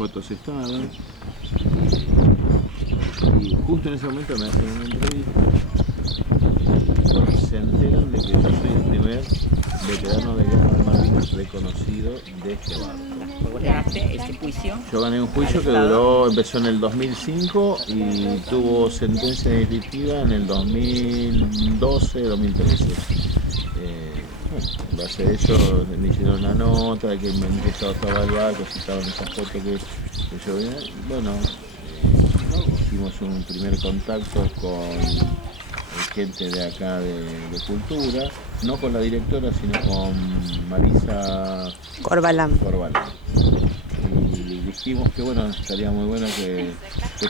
fotos estaban. Y justo en ese momento me hacen una entrevista y se enteran de que yo soy el primer veterano de guerra de Malvinas reconocido de este barco. ¿Vos ganaste ese juicio? Yo gané un juicio que empezó en el 2005 y tuvo sentencia definitiva en el 2012-2013. En base a eso me hicieron una nota de que en qué estado estaba el barco, si estaban esas fotos que yo veía. Bueno, hicimos un primer contacto con gente de acá de Cultura, no con la directora, sino con Marisa Corbalán. Y dijimos que bueno, estaría muy bueno que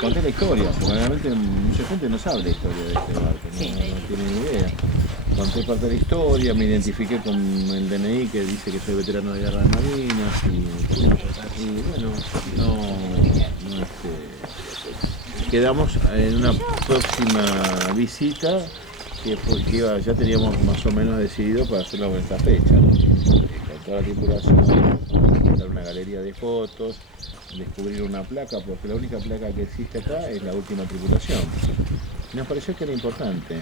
conté la historia, porque realmente mucha gente no sabe la historia de este barco, no tiene ni idea. Conté parte de la historia, me identifiqué con el DNI que dice que soy veterano de guerra de Malvinas y bueno, quedamos en una próxima visita que ya teníamos más o menos decidido para hacerla con esta fecha, ¿no? Con toda la tripulación, visitar una galería de fotos, descubrir una placa, porque la única placa que existe acá es la última tripulación. Nos pareció que era importante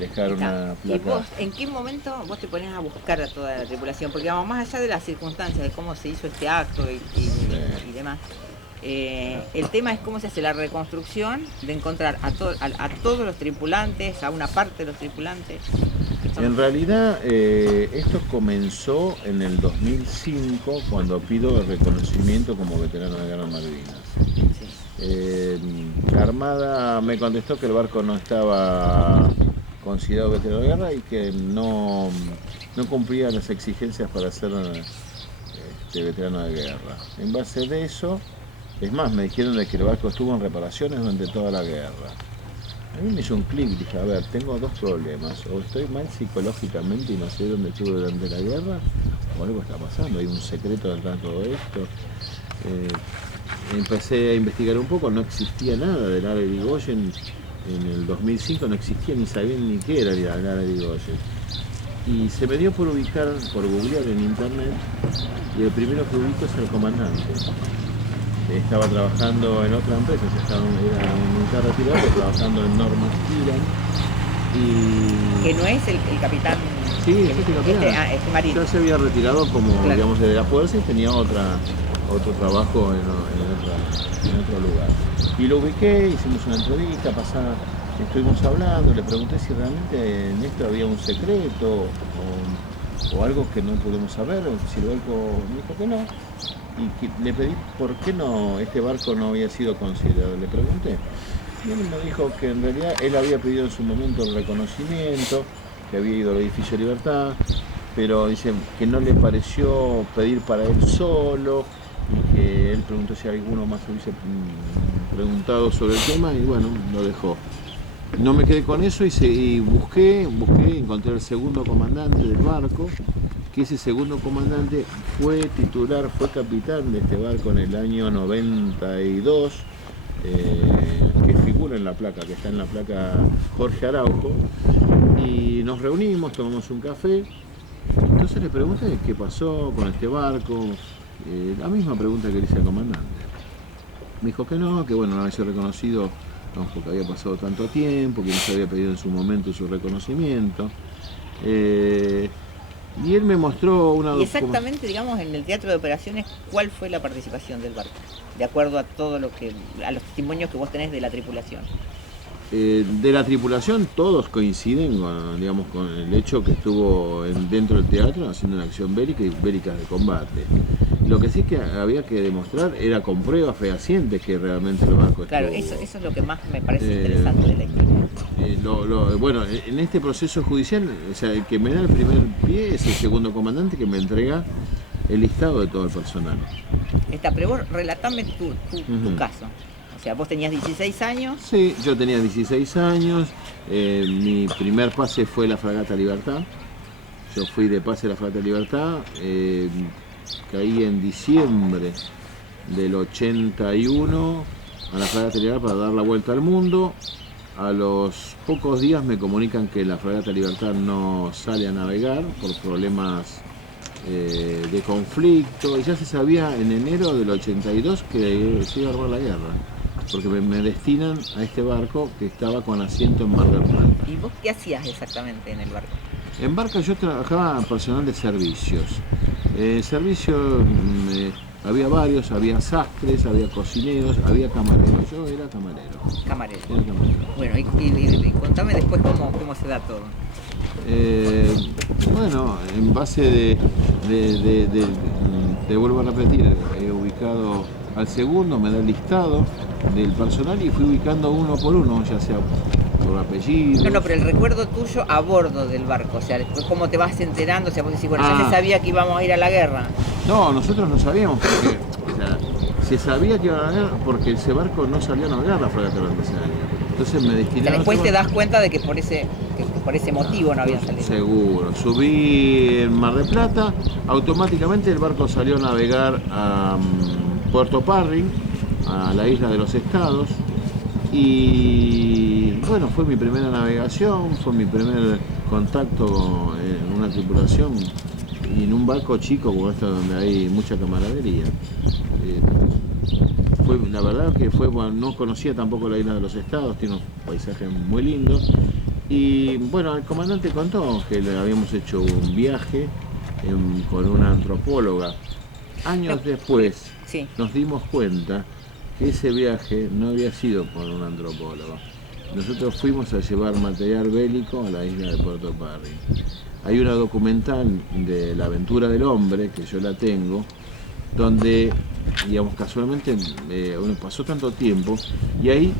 dejar una placa. ¿Y vos, en qué momento vos te pones a buscar a toda la tripulación? Porque vamos, más allá de las circunstancias, de cómo se hizo este acto y demás, el tema es cómo se hace la reconstrucción de encontrar a todos los tripulantes, a una parte de los tripulantes. En realidad esto comenzó en el 2005 cuando pido el reconocimiento como veterano de guerra de Malvinas. La Armada me contestó que el barco no estaba considerado veterano de guerra y que no cumplía las exigencias para ser veterano de guerra. En base de eso, es más, me dijeron de que el barco estuvo en reparaciones durante toda la guerra. A mí me hizo un clic, dije, a ver, tengo dos problemas, o estoy mal psicológicamente y no sé dónde estuve durante la guerra, o algo está pasando, hay un secreto detrás de todo esto. Empecé a investigar un poco, no existía nada del área de Irigoyen, en el 2005 no existía, ni sabían ni qué era el área de Irigoyen. Y se me dio por googlear en internet, y el primero que ubico es el comandante. Estaba trabajando en otra empresa, era un militar retirado, trabajando en Normas Kiran. Que no es el capitán. Sí, este capitán. Este marino. Ya se había retirado como, claro, digamos, de la fuerza y tenía otro trabajo en otro lugar. Y lo ubiqué, hicimos una entrevista pasada, estuvimos hablando, le pregunté si realmente en esto había un secreto o algo que no podemos saber, si el barco me dijo que no. Y le pedí por qué este barco no había sido considerado, le pregunté. Y él me dijo que en realidad él había pedido en su momento el reconocimiento, que había ido al edificio Libertad, pero dice que no le pareció pedir para él solo, y que él preguntó si alguno más hubiese preguntado sobre el tema, y bueno, lo dejó. No me quedé con eso y busqué, encontré el segundo comandante del barco, que ese segundo comandante fue capitán de este barco en el año 92, que figura en la placa, que está en la placa Jorge Araujo, y nos reunimos, tomamos un café. Entonces le pregunté qué pasó con este barco, la misma pregunta que le hice al comandante. Me dijo que no había sido reconocido, porque había pasado tanto tiempo, que no se había pedido en su momento su reconocimiento. Y él me mostró Y exactamente, digamos, en el teatro de operaciones, ¿cuál fue la participación del barco? De acuerdo a a los testimonios que vos tenés de la tripulación. De la tripulación todos coinciden con el hecho que estuvo dentro del teatro haciendo una acción bélica y bélicas de combate. Lo que sí que había que demostrar era con pruebas fehacientes que realmente el barco estuvo. Claro, eso es lo que más me parece interesante de la historia. Bueno, en este proceso judicial, o sea, el que me da el primer pie es el segundo comandante que me entrega el listado de todo el personal. Pero vos relatame tu caso. O sea, vos tenías 16 años. Sí, yo tenía 16 años. Mi primer pase fue la Fragata Libertad. Yo fui de pase a la Fragata Libertad. Caí en diciembre del 81 a la Fragata Libertad para dar la vuelta al mundo. A los pocos días me comunican que la Fragata Libertad no sale a navegar por problemas de conflicto, y ya se sabía en enero del 82 que se iba a armar la guerra, porque me destinan a este barco que estaba con asiento en Mar del Plata. ¿Y vos qué hacías exactamente en el barco? En barco yo trabajaba personal de servicios. Servicio había varios, había sastres, había cocineros, había camareros. Yo era camarero. Camarero. Era camarero. Bueno, y contame después cómo se da todo. Bueno, en base te vuelvo a repetir, he ubicado al segundo, me da el listado del personal y fui ubicando uno por uno, ya sea por apellido. No, pero el recuerdo tuyo a bordo del barco, o sea, después cómo te vas enterando, o sea, vos decís, bueno, ya se sabía que íbamos a ir a la guerra. No, nosotros no sabíamos porque, o sea, se sabía que iban a la guerra porque ese barco no salió a navegar la fragata durante ese año. Entonces me destinaron. O sea, después te das cuenta de que por ese motivo no habían salido. Seguro. Subí en Mar del Plata, automáticamente el barco salió a navegar a Puerto Parry, a la isla de los Estados. Y bueno, fue mi primera navegación, fue mi primer contacto en una tripulación y en un barco chico como este donde hay mucha camaradería. La verdad que bueno, no conocía tampoco la isla de los Estados, tiene unos paisajes muy lindos. Y bueno, el comandante contó que le habíamos hecho un viaje con una antropóloga. Años después nos dimos cuenta que ese viaje no había sido con un antropólogo. Nosotros fuimos a llevar material bélico a la isla de Puerto Parry. Hay una documental de La aventura del hombre, que yo la tengo, donde, digamos, casualmente pasó tanto tiempo, y ahí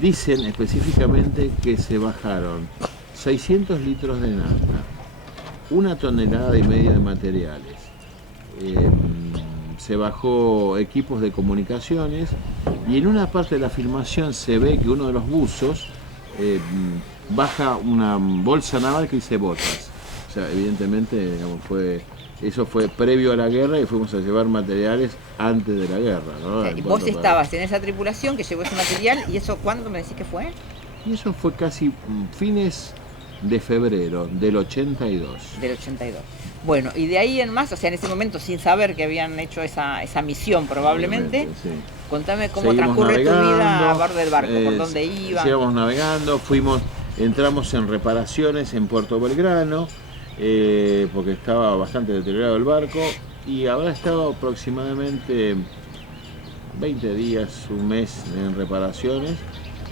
dicen específicamente que se bajaron 600 litros de nafta, 1,5 toneladas de materiales. Se bajó equipos de comunicaciones y en una parte de la filmación se ve que uno de los buzos baja una bolsa naval que dice botas. O sea, evidentemente, digamos, eso fue previo a la guerra y fuimos a llevar materiales antes de la guerra, ¿no? O sea, y vos estabas en esa tripulación que llevó ese material, ¿y eso cuándo me decís que fue? Y eso fue casi fines de febrero del 82. Del 82. Bueno, y de ahí en más, o sea, en ese momento sin saber que habían hecho esa misión probablemente, sí. Contame cómo Seguimos transcurre tu navegando, vida a bordo del barco, por dónde iban. Íbamos navegando, entramos en reparaciones en Puerto Belgrano, porque estaba bastante deteriorado el barco, y habrá estado aproximadamente 20 días, un mes en reparaciones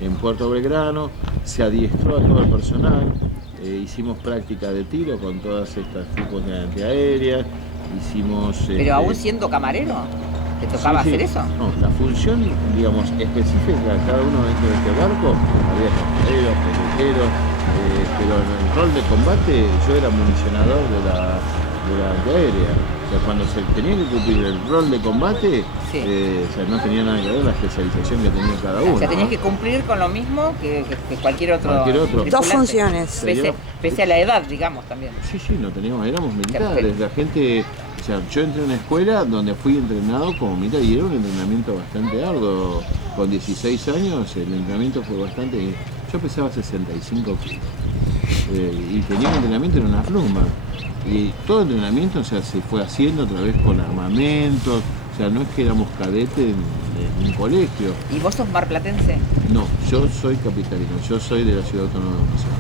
en Puerto Belgrano. Se adiestró a todo el personal. Hicimos práctica de tiro con todas estas tipos de antiaéreas, hicimos... ¿Pero aún siendo camarero? ¿Te tocaba hacer eso? No, la función, digamos, específica de cada uno dentro de este barco, había camareros, peluqueros, pero en el rol de combate yo era municionador de la antiaérea. O sea, cuando se tenía que cumplir el rol de combate, o sea, no tenía nada que ver la especialización que tenía cada uno. O sea, tenías que cumplir con lo mismo que cualquier otro. Dos funciones. Pese a la edad, digamos, también. Sí, no teníamos, éramos militares. La gente, o sea, yo entré en una escuela donde fui entrenado como militar y era un entrenamiento bastante arduo. Con 16 años el entrenamiento fue bastante... Yo pesaba 65 kilos y tenía un entrenamiento en una pluma. Y todo el entrenamiento, o sea, se fue haciendo otra vez con armamentos, o sea, no es que éramos cadetes en un colegio. ¿Y vos sos marplatense? No, yo soy capitalino, yo soy de la Ciudad Autónoma de Nacional.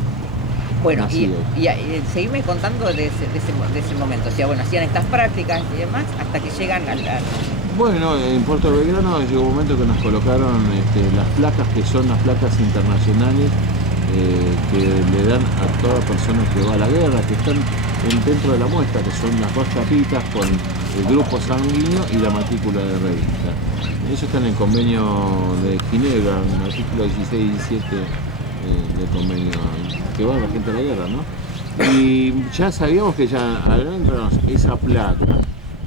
Bueno, y seguime contando de ese momento, o sea, bueno, hacían estas prácticas y demás hasta que llegan al... Bueno, en Puerto Belgrano llegó un momento que nos colocaron las placas que son las placas internacionales que le dan a toda persona que va a la guerra, que están dentro de la muestra, que son las dos chapitas con el grupo sanguíneo y la matrícula de revista. Eso está en el convenio de Ginebra, en el artículo 16 y 17 del convenio, que va la gente a la guerra, ¿no? Y ya sabíamos que ya adentro esa placa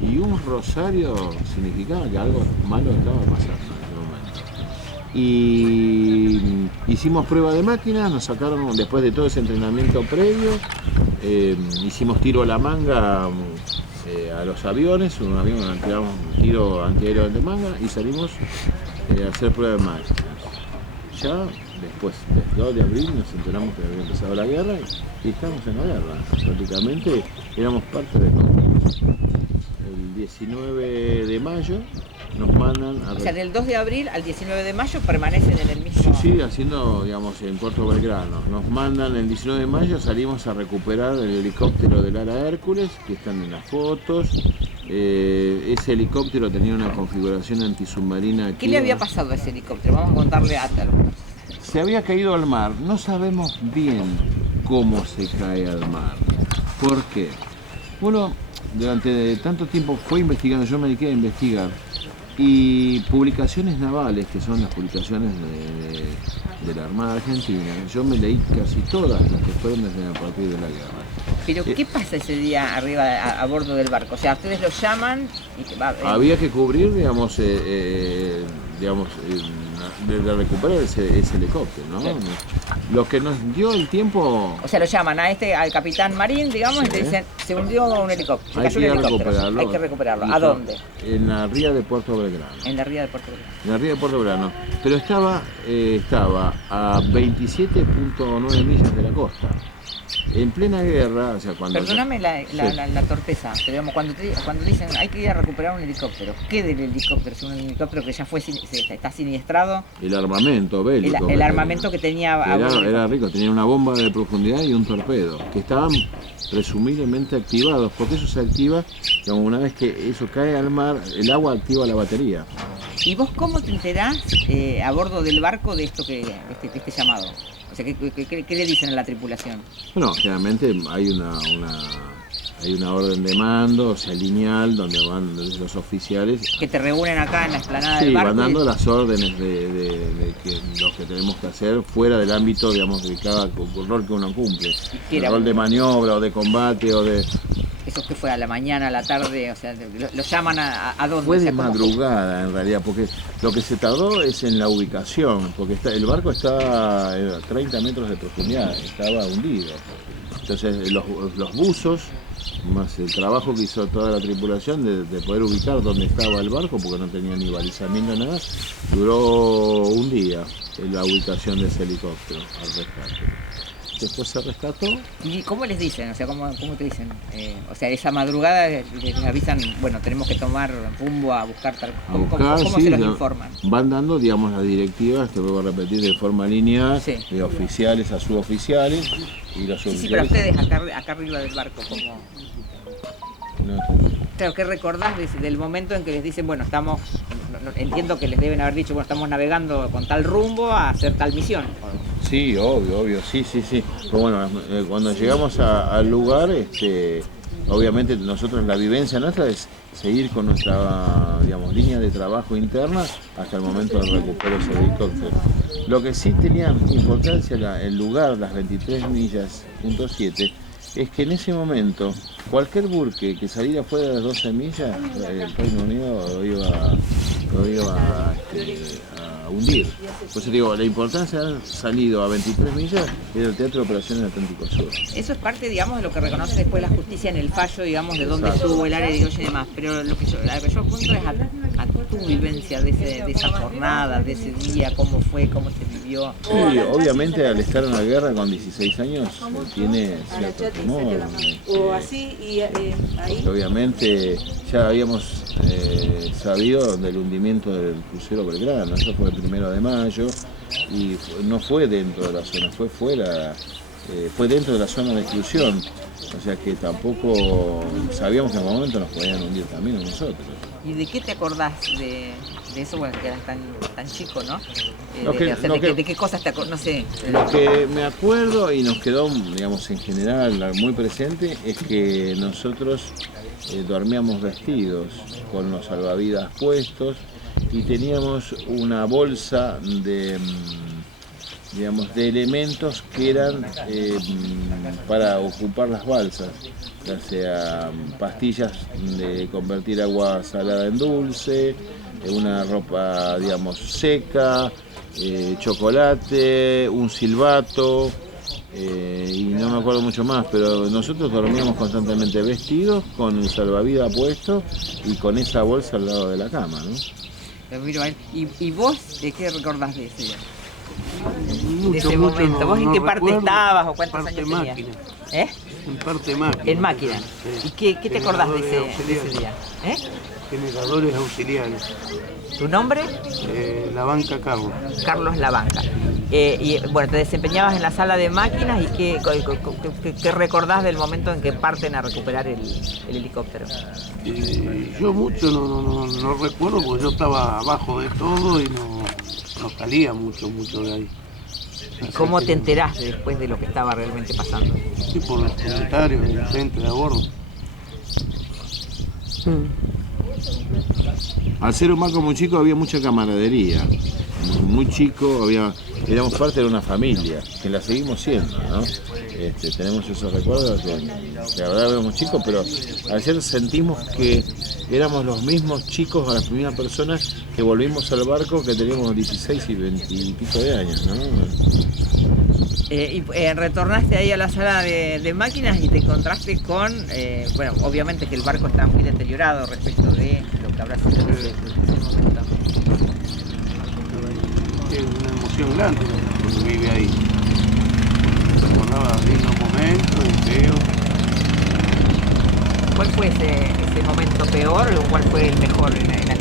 y un rosario significaba que algo malo estaba pasando. Y hicimos prueba de máquinas, nos sacaron después de todo ese entrenamiento previo, hicimos tiro a la manga a los aviones, un avión tiramos tiro antiaéreo de manga y salimos a hacer prueba de máquinas. Ya después, del 2 de abril, nos enteramos que había empezado la guerra y estamos en la guerra. Prácticamente éramos parte de todo. el 19 de mayo nos mandan a... O sea, del 2 de abril al 19 de mayo permanecen en el mismo... Sí, haciendo, digamos, en Puerto Belgrano. Nos mandan el 19 de mayo, salimos a recuperar el helicóptero del Ala Hércules, que están en las fotos. Ese helicóptero tenía una configuración antisubmarina. ¿Qué le había pasado a ese helicóptero? Vamos a contarle a Átalo. Se había caído al mar. No sabemos bien cómo se cae al mar. ¿Por qué? Bueno, durante tanto tiempo fue investigando, yo me dediqué a investigar, y publicaciones navales, que son las publicaciones de la Armada Argentina, yo me leí casi todas las que fueron desde a partir de la guerra. Pero ¿qué pasa ese día arriba a bordo del barco? O sea, ustedes lo llaman y había que cubrir, digamos, de recuperar ese helicóptero, ¿no? Claro. Lo que nos dio el tiempo... O sea, lo llaman al capitán Marín, digamos, Sí. y le dicen, se hundió un helicóptero, se Hay cayó que un helicóptero, recuperarlo. hay que recuperarlo. Y ¿A dónde? En la ría de Puerto Belgrano. En la ría de Puerto Belgrano. En la ría de Puerto Belgrano. Pero estaba a 27.9 millas de la costa. En plena guerra, o sea, cuando... Perdóname la torpeza, pero digamos, cuando dicen hay que ir a recuperar un helicóptero, ¿qué del helicóptero? Es un helicóptero que ya está siniestrado. El armamento bélico. El armamento que tenía... Era rico, tenía una bomba de profundidad y un torpedo, que estaban presumiblemente activados, porque eso se activa, digamos, una vez que eso cae al mar, el agua activa la batería. ¿Y vos cómo te enterás a bordo del barco de esto este llamado? O sea, ¿qué le dicen a la tripulación? Bueno, generalmente hay una orden de mando, o sea, lineal, donde van los oficiales. Que te reúnen acá en la explanada Sí, del barco. van dando las órdenes de lo que tenemos que hacer fuera del ámbito, digamos, de cada rol que uno cumple. El rol de maniobra o de combate o de... Eso que fue a la mañana, a la tarde, o sea, lo llaman a dónde. Fue o sea, de ¿cómo? madrugada en realidad, porque lo que se tardó es en la ubicación, porque el barco estaba a 30 metros de profundidad, estaba hundido. Entonces los buzos, más el trabajo que hizo toda la tripulación de poder ubicar dónde estaba el barco, porque no tenía ni balizamiento ni nada, duró un día en la ubicación de ese helicóptero al rescate. Después se rescató. ¿Y cómo les dicen? O sea, ¿cómo te dicen? O sea, esa madrugada les avisan, bueno, tenemos que tomar rumbo a buscar tal... ¿Cómo Sí, se los informan? Van dando, digamos, las directivas, te vuelvo a repetir, de forma lineal, Sí. de oficiales a suboficiales, y los Sí, oficiales... sí, pero ustedes acá arriba del barco, ¿cómo...? No, Claro, ¿qué recordás del momento en que les dicen, bueno, estamos... entiendo que les deben haber dicho, bueno, estamos navegando con tal rumbo a hacer tal misión. sí, obvio, sí. Pero bueno, cuando llegamos al lugar, obviamente nosotros, la vivencia nuestra es seguir con nuestra, digamos, línea de trabajo interna hasta el momento del recupero de ese helicóptero. Lo que sí tenía importancia el lugar, las 23 millas, .7, es que en ese momento cualquier buque que saliera fuera de las 12 millas, el Reino Unido lo iba a hundir. Por eso digo, la importancia de haber salido a 23 millas era el Teatro de Operaciones Atlántico Sur. Eso es parte, digamos, de lo que reconoce después la justicia en el fallo, digamos, de dónde Exacto. estuvo el área de Irigoyen y demás. Pero lo que yo apunto es a tu vivencia de esa jornada, de ese día, cómo fue, cómo se vivió. Sí, obviamente al estar en la guerra con 16 años tiene cierto temor. O así, y ahí. Obviamente ya habíamos sabido del hundimiento del crucero Belgrano, eso fue el 1 de mayo y no fue dentro de la zona, fue fuera, fue dentro de la zona de exclusión, o sea que tampoco sabíamos que en algún momento nos podían hundir también a nosotros. ¿Y de qué te acordás de eso? Bueno, que eras tan chico, ¿no? ¿De qué cosas te acordás? No sé. Lo que me acuerdo y nos quedó, digamos, en general muy presente es que nosotros dormíamos vestidos con los salvavidas puestos y teníamos una bolsa de elementos que eran para ocupar las balsas, ya sea pastillas de convertir agua salada en dulce, una ropa, digamos, seca, chocolate, un silbato, y no me acuerdo mucho más, pero nosotros dormíamos constantemente vestidos, con el salvavidas puesto y con esa bolsa al lado de la cama, ¿no? Lo miro a él. ¿Y vos qué recordás de ese día? de ese momento? ¿Vos en qué parte estabas o cuántos años tenías? Máquina. ¿Eh? En parte máquina. En máquina. Sí. ¿Y qué te acordás de ese día? ¿Eh? Generadores auxiliares. ¿Tu nombre? La banca Carlos. Carlos La Banca. Y bueno, te desempeñabas en la sala de máquinas y ¿qué recordás del momento en que parten a recuperar el helicóptero? Yo mucho no recuerdo porque yo estaba abajo de todo y no salía mucho de ahí. ¿Y cómo te enteraste después de lo que estaba realmente pasando? Sí, por los comentarios de la gente de a bordo. Al ser un barco muy chico había mucha camaradería, muy chico, éramos parte de una familia, que la seguimos siendo, ¿no? Tenemos esos recuerdos que la verdad éramos chicos, pero ayer sentimos que éramos los mismos chicos a las primeras personas que volvimos al barco, que teníamos 16 y 20 y pico de años, ¿no? Retornaste ahí a la sala de máquinas y te encontraste con, bueno, obviamente que el barco está muy deteriorado respecto de lo que habrá sido en ese momento. Es una emoción grande cuando vive ahí. Recordaba lindos momentos y feos. ¿Cuál fue ese momento peor o cuál fue el mejor en el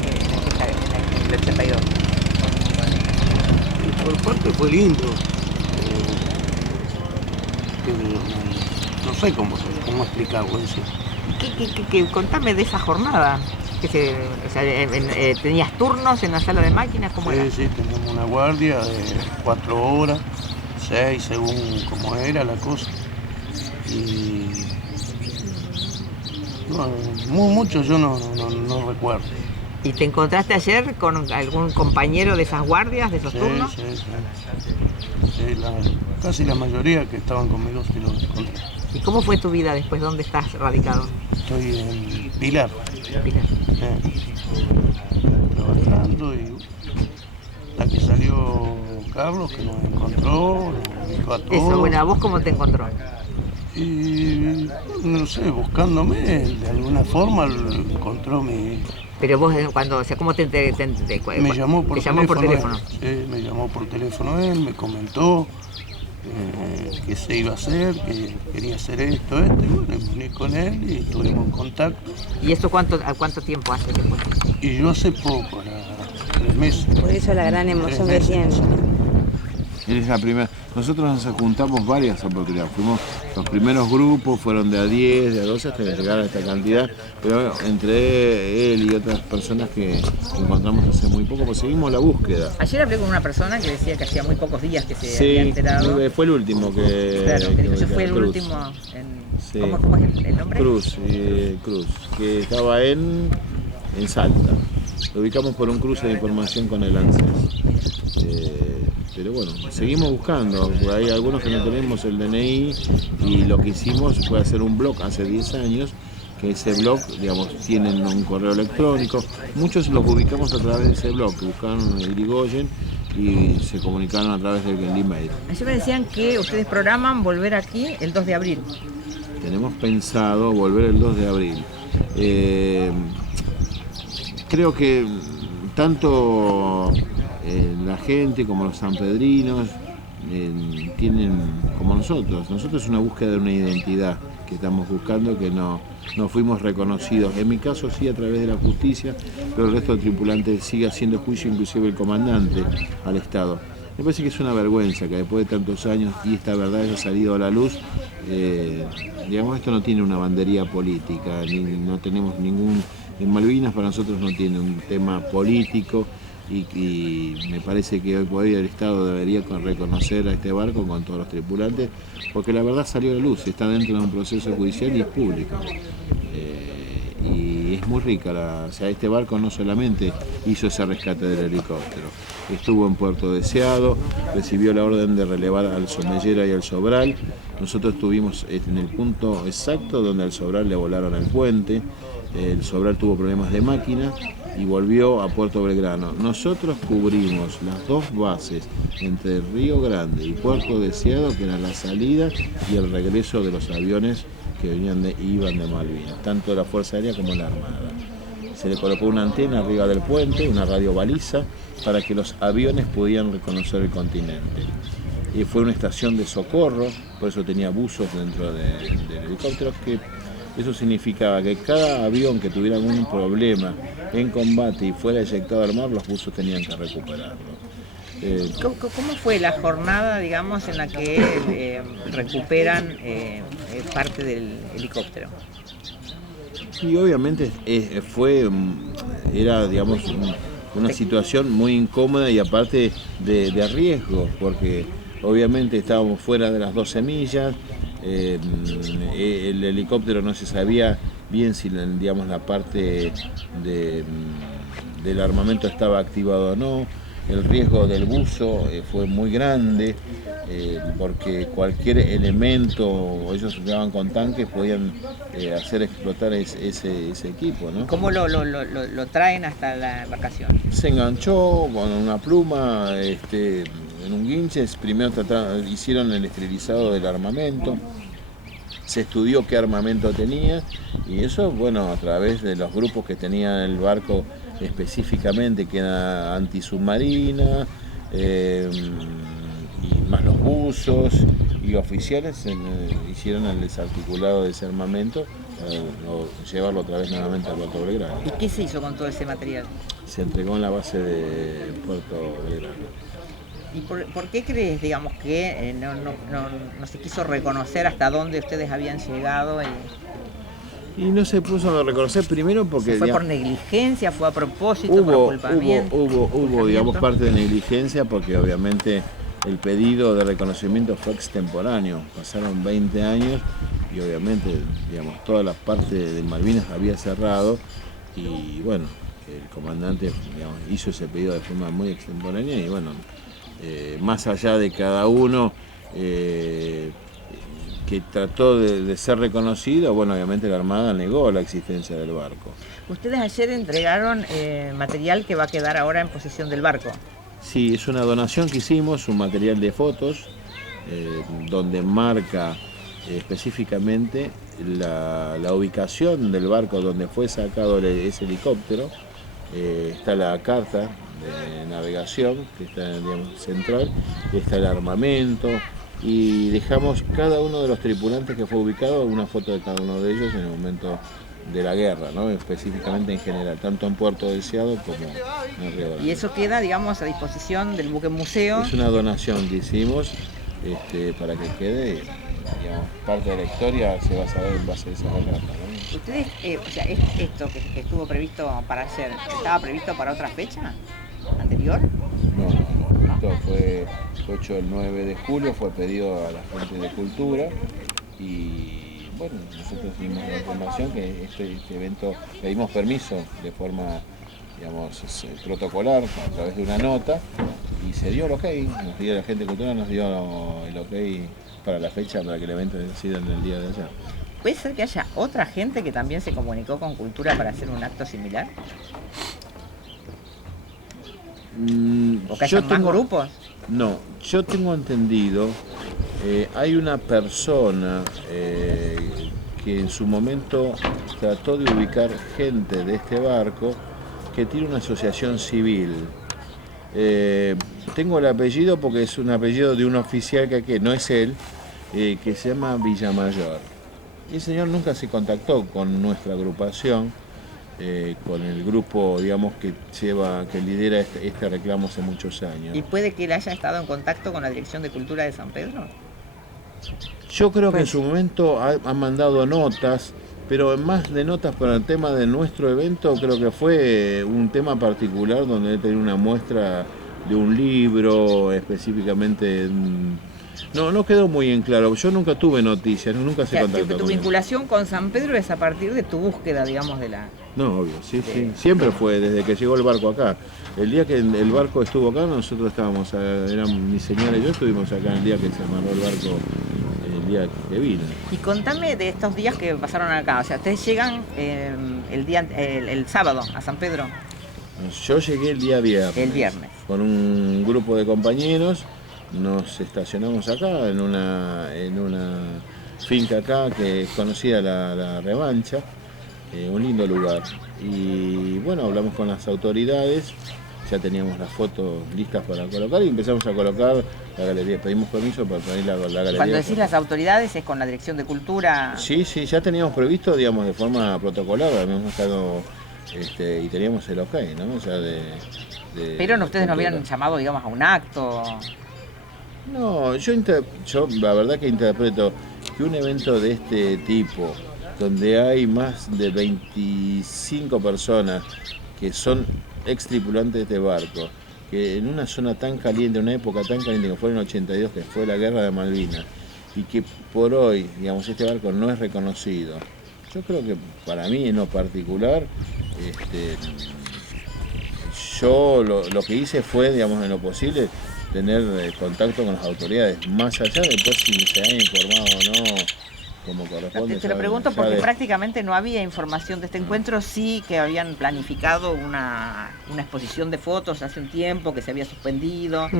82? Y por parte fue lindo. No sé cómo explicarlo eso. Contame de esa jornada. ¿Tenías turnos en la sala de máquinas? ¿Cómo era? Sí, teníamos una guardia de 4 horas, 6 según cómo era la cosa. Y mucho yo no recuerdo. ¿Y te encontraste ayer con algún compañero de esas guardias, de esos turnos? Sí. Casi la mayoría que estaban conmigo sí los encontré. ¿Y cómo fue tu vida después? ¿Dónde estás radicado? Estoy en Pilar. Pilar. Trabajando y la que salió Carlos, que nos encontró, nos dijo a todos. Eso, bueno, ¿a vos cómo te encontró? Y no sé, buscándome, de alguna forma encontró mi... Pero vos cuando, o sea, ¿cómo te Me llamó por teléfono? Sí, me llamó por teléfono él, me comentó que se iba a hacer, que quería hacer esto, y bueno, me uní con él y estuvimos en contacto. ¿Y esto cuánto tiempo hace que fue? Y yo hace poco, 3 meses. Por eso la gran emoción que tiene. Es la primera. Nosotros nos juntamos varias oportunidades. Los primeros grupos fueron de a 10, de a 12 hasta llegar a esta cantidad. Pero entre él y otras personas que encontramos hace muy poco, pues seguimos la búsqueda. Ayer hablé con una persona que decía que hacía muy pocos días que se había enterado. Fue el último que... Claro, que dijo, yo fui el Cruz. último. Sí. ¿Cómo es el nombre? Cruz, que estaba en Salta. Lo ubicamos por un cruce de información con el ANSES. Pero bueno, seguimos buscando. Hay algunos que no tenemos el DNI y lo que hicimos fue hacer un blog hace 10 años, que ese blog, digamos, tienen un correo electrónico. Muchos los ubicamos a través de ese blog, que buscaron el Irigoyen y se comunicaron a través del email. Ayer me decían que ustedes programan volver aquí el 2 de abril. Tenemos pensado volver el 2 de abril. Creo que tanto la gente como los sanpedrinos tienen, como nosotros es una búsqueda de una identidad que estamos buscando, que no fuimos reconocidos. En mi caso sí a través de la justicia, pero el resto de tripulantes sigue haciendo juicio, inclusive el comandante al Estado. Me parece que es una vergüenza que después de tantos años y esta verdad haya salido a la luz. Digamos, esto no tiene una bandería política, no tenemos ningún... En Malvinas para nosotros no tiene un tema político y me parece que hoy por hoy el Estado debería reconocer a este barco con todos los tripulantes, porque la verdad salió a la luz, está dentro de un proceso judicial y es público. Y es muy rica, o sea, este barco no solamente hizo ese rescate del helicóptero, estuvo en Puerto Deseado, recibió la orden de relevar al Somellera y al Sobral. Nosotros estuvimos en el punto exacto donde al Sobral le volaron el puente. El Sobral tuvo problemas de máquina y volvió a Puerto Belgrano. Nosotros cubrimos las dos bases entre Río Grande y Puerto Deseado, que era la salida y el regreso de los aviones que iban de Malvinas, tanto la Fuerza Aérea como la Armada. se le colocó una antena arriba del puente, una radiobaliza, para que los aviones pudieran reconocer el continente. Y fue una estación de socorro, por eso tenía buzos dentro del helicóptero, que eso significaba que cada avión que tuviera algún problema en combate y fuera eyectado al mar, los buzos tenían que recuperarlo. ¿Cómo fue la jornada, digamos, en la que recuperan parte del helicóptero? Y obviamente era, digamos, una situación muy incómoda y aparte de riesgo, porque obviamente estábamos fuera de las 12 millas, el helicóptero no se sabía bien si, digamos, la parte del armamento estaba activado o no. El riesgo del buzo fue muy grande, porque cualquier elemento, ellos jugaban con tanques, podían hacer explotar ese equipo, ¿no? ¿Cómo lo traen hasta la embarcación? Se enganchó con una pluma, en un guinche. Primero hicieron el esterilizado del armamento, se estudió qué armamento tenía, y eso, bueno, a través de los grupos que tenía el barco específicamente, que era antisubmarina, y más los buzos y oficiales, hicieron el desarticulado de ese armamento, llevarlo otra vez nuevamente al Puerto Belgrano. ¿Y qué se hizo con todo ese material? Se entregó en la base de Puerto Belgrano. ¿Y por qué crees, digamos, que no se quiso reconocer hasta dónde ustedes habían llegado? Y no se puso a reconocer, primero porque... ¿Fue por negligencia, fue a propósito, por ocultamiento? Hubo, digamos, parte de negligencia, porque obviamente el pedido de reconocimiento fue extemporáneo. Pasaron 20 años y obviamente, digamos, toda la parte de Malvinas había cerrado, y bueno, el comandante, digamos, hizo ese pedido de forma muy extemporánea, y bueno, más allá de cada uno que trató de ser reconocido, bueno, obviamente la Armada negó la existencia del barco. Ustedes ayer entregaron material que va a quedar ahora en posesión del barco. Sí, es una donación que hicimos, un material de fotos, donde marca específicamente la ubicación del barco donde fue sacado ese helicóptero. Está la carta de navegación, que está, digamos, central, está el armamento, y dejamos cada uno de los tripulantes que fue ubicado, una foto de cada uno de ellos en el momento de la guerra, ¿no? Específicamente en general, tanto en Puerto Deseado como en Río Grande. Y eso queda, digamos, a disposición del buque museo. Es una donación que hicimos, para que quede, digamos, parte de la historia se va a saber en base a esa carta, ¿no? ¿Ustedes, o sea, esto que estuvo previsto para ayer, estaba previsto para otra fecha anterior? No. Esto fue hecho el 9 de julio, fue pedido a la gente de Cultura, y bueno, nosotros dimos la información que este evento, pedimos permiso de forma, digamos, protocolar, a través de una nota, y se dio el ok, la gente de Cultura nos dio el ok para la fecha, para que el evento haya sido en el día de ayer. ¿Puede ser que haya otra gente que también se comunicó con Cultura para hacer un acto similar? ¿O que haya más grupos? No, yo tengo entendido, hay una persona que en su momento trató de ubicar gente de este barco, que tiene una asociación civil. Tengo el apellido porque es un apellido de un oficial que no es él, que se llama Villamayor. Y el señor nunca se contactó con nuestra agrupación, con el grupo, digamos, que lidera este reclamo hace muchos años. ¿Y puede que él haya estado en contacto con la Dirección de Cultura de San Pedro? Yo creo que en su momento han mandado notas, pero más de notas para el tema de nuestro evento, creo que fue un tema particular donde él tenía una muestra de un libro específicamente. No quedó muy en claro. Yo nunca tuve noticias, nunca se contactó. Tu vinculación con San Pedro es a partir de tu búsqueda, digamos, de la... No, obvio, sí. Siempre fue, desde que llegó el barco acá. El día que el barco estuvo acá, nosotros estábamos, mi señora y yo estuvimos acá el día que se amarró el barco, el día que vino. Y contame de estos días que pasaron acá. O sea, ustedes llegan el sábado a San Pedro. Yo llegué el día viernes. El viernes. Con un grupo de compañeros. Nos estacionamos acá en una finca acá que es conocida, la Revancha, un lindo lugar. Y bueno, hablamos con las autoridades, ya teníamos las fotos listas para colocar y empezamos a colocar la galería. Pedimos permiso para poner la galería. Cuando decís las autoridades, ¿es con la Dirección de Cultura? Sí, sí, ya teníamos previsto, digamos, de forma protocolar, habíamos estado, y teníamos el ok, ¿no? O sea, Pero ustedes no habían cultura. llamado, digamos, a un acto. No, yo la verdad que interpreto que un evento de este tipo, donde hay más de 25 personas que son ex tripulantes de este barco, que en una zona tan caliente, una época tan caliente que fue en el 82, que fue la guerra de Malvinas, y que por hoy, digamos, este barco no es reconocido, yo creo que para mí en lo particular, yo lo que hice fue, digamos, en lo posible, tener contacto con las autoridades, más allá de después si se han informado o no, como corresponde. Te lo ya- pregunto ya porque de- prácticamente no había información de este encuentro, sí que habían planificado una exposición de fotos hace un tiempo, que se había suspendido.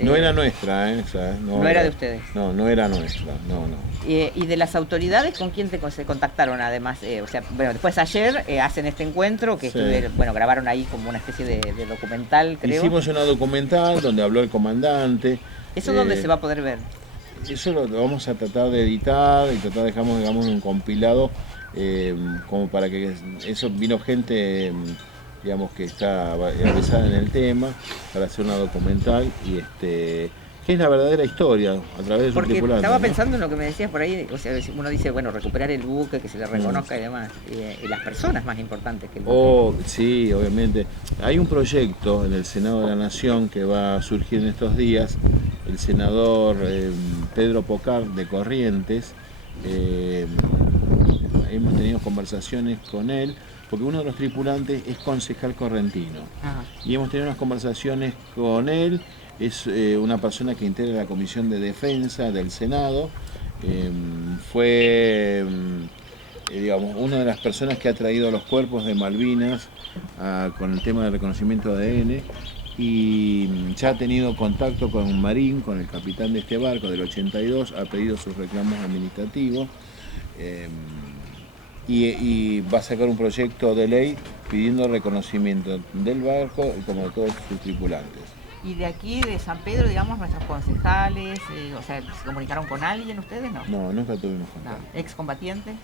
No era nuestra, esa, No era de ustedes. No, no era nuestra, no, no. Y de las autoridades, ¿con quién se contactaron además? O sea, bueno, después ayer hacen este encuentro que Sí. bueno, grabaron ahí como una especie de documental, creo. Hicimos una documental donde habló el comandante. ¿Eso dónde se va a poder ver? Eso lo vamos a tratar de editar y tratar de dejar, digamos, un compilado como para que eso vino gente, digamos, que está avanzada en el tema para hacer una documental y que es la verdadera historia a través de su Porque tripulante. estaba ¿no? pensando en lo que me decías por ahí, o sea, uno dice, bueno, recuperar el buque, que se le reconozca y demás, y las personas más importantes que el buque. Oh, sí, obviamente. Hay un proyecto en el Senado de la Nación que va a surgir en estos días. El senador Pedro Pocar de Corrientes, hemos tenido conversaciones con él, porque uno de los tripulantes es concejal correntino. Ajá. Y hemos tenido unas conversaciones con él, es una persona que integra la Comisión de Defensa del Senado, fue digamos, una de las personas que ha traído los cuerpos de Malvinas con el tema del reconocimiento de ADN y ya ha tenido contacto con un marín, con el capitán de este barco del 82, ha pedido sus reclamos administrativos y va a sacar un proyecto de ley pidiendo reconocimiento del barco y como de todos sus tripulantes. Y de aquí, de San Pedro, digamos, nuestros concejales, o sea, ¿se comunicaron con alguien ustedes? No. No, nunca tuvimos No. contacto. ¿Excombatientes?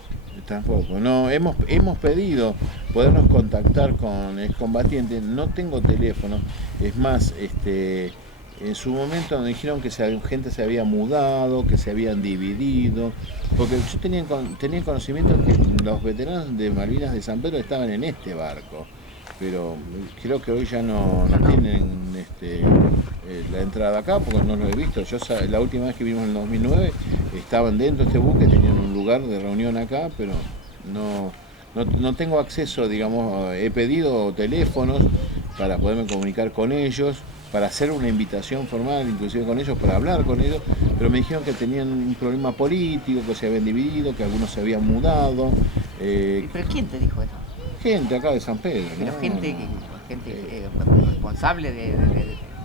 Tampoco, no, hemos pedido podernos contactar con excombatientes, no tengo teléfono, es más, en su momento me dijeron que gente se había mudado, que se habían dividido, porque yo tenía conocimiento que los veteranos de Malvinas de San Pedro estaban en este barco, pero creo que hoy ya no tienen la entrada acá, porque no lo he visto. La última vez que vimos en el 2009 estaban dentro de este buque, tenían un lugar de reunión acá, pero no tengo acceso, digamos, he pedido teléfonos para poderme comunicar con ellos, para hacer una invitación formal, inclusive con ellos, para hablar con ellos, pero me dijeron que tenían un problema político, que se habían dividido, que algunos se habían mudado. ¿Pero quién te dijo eso? Gente acá de San Pedro, Pero ¿no? gente responsable de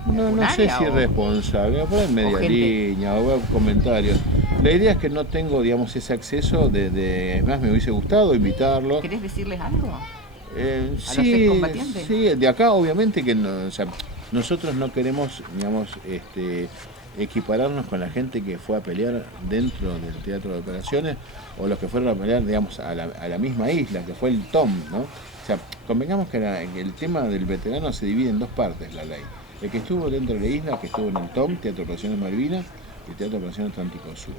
No sé área si o- responsable, por ahí en media gente. línea, o comentarios. La idea es que no tengo, digamos, ese acceso es más, me hubiese gustado invitarlo. ¿Querés decirles algo? los Sí, excombatientes? sí, de acá obviamente que no, o sea, nosotros no queremos, digamos, equipararnos con la gente que fue a pelear dentro del teatro de operaciones o los que fueron a pelear, digamos, a la misma isla, que fue el TOM, ¿no? O sea, convengamos que el tema del veterano se divide en dos partes, la ley. El que estuvo dentro de la isla, que estuvo en el TOM, Teatro de Operaciones Malvinas, y el Teatro de Operaciones Atlántico Sur.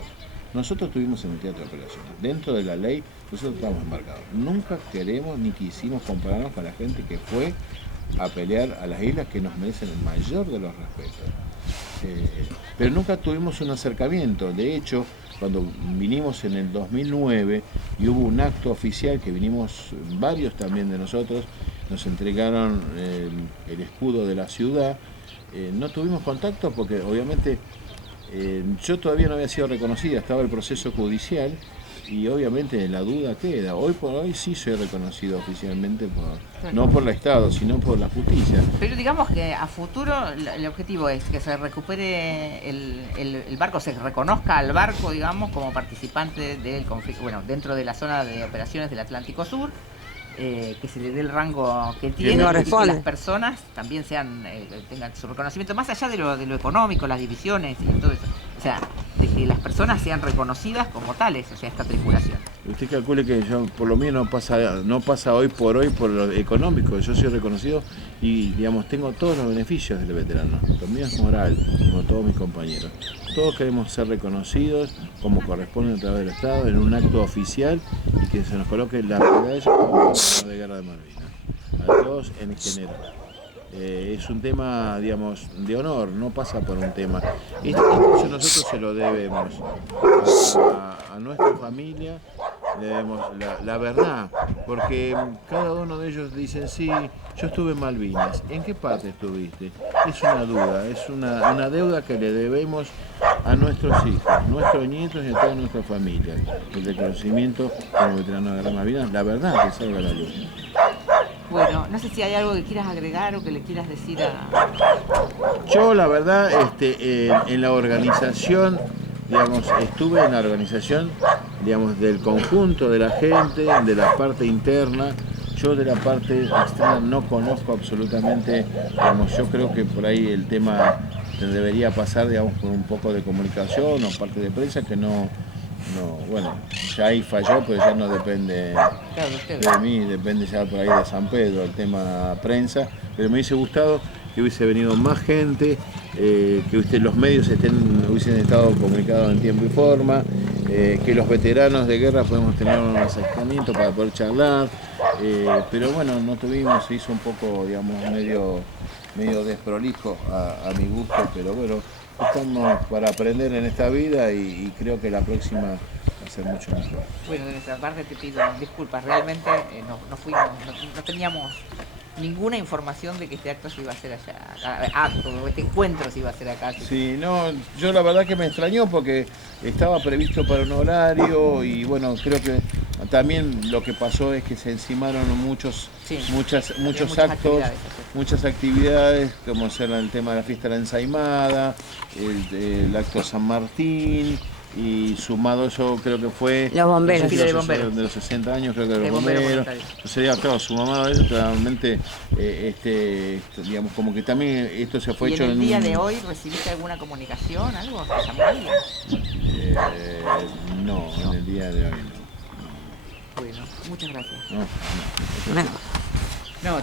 Nosotros estuvimos en el Teatro de Operaciones. Dentro de la ley, nosotros estamos embarcados. Nunca queremos ni quisimos compararnos con la gente que fue a pelear a las islas que nos merecen el mayor de los respetos. Pero nunca tuvimos un acercamiento. De hecho, cuando vinimos en el 2009 y hubo un acto oficial que vinimos varios también de nosotros, nos entregaron el escudo de la ciudad, no tuvimos contacto porque obviamente yo todavía no había sido reconocida, estaba el proceso judicial y obviamente la duda queda. Hoy por hoy sí soy reconocido oficialmente, no por el Estado, sino por la justicia. Pero digamos que a futuro el objetivo es que se recupere el barco, se reconozca al barco, digamos, como participante del conflicto, bueno, dentro de la zona de operaciones del Atlántico Sur, que se le dé el rango que tiene y que las personas también tengan su reconocimiento, más allá de lo económico, las divisiones y todo eso. O sea, de que las personas sean reconocidas como tales, o sea, esta tripulación. Usted calcule que yo, por lo menos no pasa hoy por lo económico. Yo soy reconocido y, digamos, tengo todos los beneficios del veterano. Lo mío es moral, como todos mis compañeros. Todos queremos ser reconocidos como corresponde a través del Estado en un acto oficial y que se nos coloque la medalla como veterano de Guerra de Malvinas. A todos en general. Es un tema, digamos, de honor, no pasa por un tema. Entonces nosotros se lo debemos a nuestra familia, le debemos la verdad, porque cada uno de ellos dicen, sí, yo estuve en Malvinas. ¿En qué parte estuviste? Es una duda, es una deuda que le debemos a nuestros hijos, nuestros nietos y a toda nuestra familia. El reconocimiento como veterano de Guerra de Malvinas, la verdad que salga a la luz. Bueno, no sé si hay algo que quieras agregar o que le quieras decir a... Yo, la verdad, en la organización, digamos, estuve en la organización, digamos, del conjunto de la gente, de la parte interna. Yo de la parte externa no conozco absolutamente, digamos, yo creo que por ahí el tema debería pasar, digamos, por un poco de comunicación o parte de prensa que no, bueno, ya ahí falló, pero ya no depende de mí, depende ya por ahí de San Pedro, el tema prensa, pero me hubiese gustado que hubiese venido más gente, que los medios hubiesen estado comunicados en tiempo y forma, que los veteranos de guerra podemos tener un acercamiento para poder charlar, pero bueno, no tuvimos, se hizo un poco, digamos, medio desprolijo a mi gusto, pero bueno, estamos para aprender en esta vida y creo que la próxima va a ser mucho mejor. Bueno, de nuestra parte te pido disculpas, realmente no teníamos ninguna información de que este acto se iba a hacer allá, este encuentro se iba a hacer acá. Sí, no, yo la verdad que me extrañó porque estaba previsto para un horario y bueno, creo que también lo que pasó es que se encimaron muchos actos, muchas actividades, como ser el tema de la fiesta de la ensaimada, el acto San Martín, y sumado eso creo que fue los bomberos, de los 60 años, creo que de los bomberos. Sería, claro, sumado a eso, realmente, digamos, como que también esto se fue hecho en el día de hoy. ¿Recibiste alguna comunicación, algo? ¿Te llamó alguien? No, en el día de hoy no. Bueno, muchas gracias. No.